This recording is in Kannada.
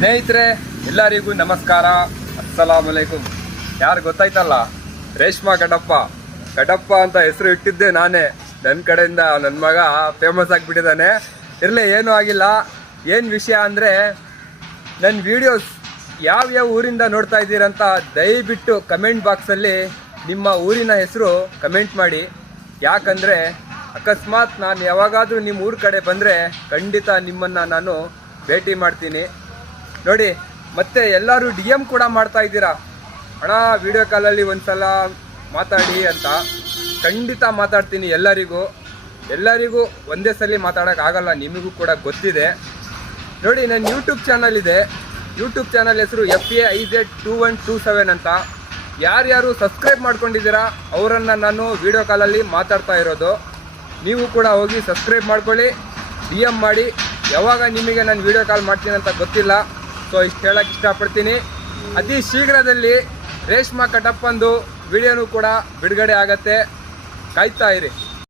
ಸ್ನೇಹಿತರೆ ಎಲ್ಲರಿಗೂ ನಮಸ್ಕಾರ, ಅಸ್ಸಲಾಮು ಅಲೈಕುಂ. ಯಾರು ಗೊತ್ತಾಯ್ತಲ್ಲ, ರೇಷ್ಮಾ ಕಡಪ್ಪ ಅಂತ ಹೆಸರು ಇಟ್ಟಿದ್ದೆ ನಾನೇ. ನನ್ನ ಕಡೆಯಿಂದ ನನ್ನ ಮಗ ಫೇಮಸ್ ಆಗಿಬಿಟ್ಟಿದ್ದಾನೆ. ಇರಲಿ, ಏನೂ ಆಗಿಲ್ಲ. ಏನು ವಿಷಯ ಅಂದರೆ, ನನ್ನ ವಿಡಿಯೋಸ್ ಯಾವ್ಯಾವ ಊರಿಂದ ನೋಡ್ತಾ ಇದ್ದೀರಂತ ದಯವಿಟ್ಟು ಕಮೆಂಟ್ ಬಾಕ್ಸಲ್ಲಿ ನಿಮ್ಮ ಊರಿನ ಹೆಸರು ಕಮೆಂಟ್ ಮಾಡಿ. ಯಾಕಂದರೆ ಅಕಸ್ಮಾತ್ ನಾನು ಯಾವಾಗಾದರೂ ನಿಮ್ಮ ಊರ ಕಡೆ ಬಂದರೆ ಖಂಡಿತ ನಿಮ್ಮನ್ನು ನಾನು ಭೇಟಿ ಮಾಡ್ತೀನಿ. ನೋಡಿ, ಮತ್ತೆ ಎಲ್ಲರೂ DM ಕೂಡ ಮಾಡ್ತಾ ಇದ್ದೀರಾ, ಅಣ್ಣ ವಿಡಿಯೋ ಕಾಲಲ್ಲಿ ಒಂದ್ಸಲ ಮಾತಾಡಿ ಅಂತ. ಖಂಡಿತ ಮಾತಾಡ್ತೀನಿ. ಎಲ್ಲರಿಗೂ ಒಂದೇ ಸಲ ಮಾತಾಡೋಕ್ಕಾಗಲ್ಲ, ನಿಮಗೂ ಕೂಡ ಗೊತ್ತಿದೆ. ನೋಡಿ, ನನ್ನ ಯೂಟ್ಯೂಬ್ ಚಾನಲ್ ಇದೆ. ಯೂಟ್ಯೂಬ್ ಚಾನಲ್ ಹೆಸರು FAIZ2127 ಅಂತ. ಯಾರ್ಯಾರು ಸಬ್ಸ್ಕ್ರೈಬ್ ಮಾಡ್ಕೊಂಡಿದ್ದೀರಾ ಅವರನ್ನು ನಾನು ವಿಡಿಯೋ ಕಾಲಲ್ಲಿ ಮಾತಾಡ್ತಾ ಇರೋದು. ನೀವು ಕೂಡ ಹೋಗಿ ಸಬ್ಸ್ಕ್ರೈಬ್ ಮಾಡ್ಕೊಳ್ಳಿ, DM ಮಾಡಿ. ಯಾವಾಗ ನಿಮಗೆ ನಾನು ವಿಡಿಯೋ ಕಾಲ್ ಮಾಡ್ತೀನಿ ಅಂತ ಗೊತ್ತಿಲ್ಲ. ಸೊ ಇಷ್ಟು ಹೇಳಕ್ಕೆ ಇಷ್ಟಪಡ್ತೀನಿ. ಅತಿ ಶೀಘ್ರದಲ್ಲಿ ರೇಷ್ಮಾ ಕಡಪ್ಪಂದು ವಿಡಿಯೋನೂ ಕೂಡ ಬಿಡುಗಡೆ ಆಗತ್ತೆ, ಕಾಯ್ತಾ ಇರಿ.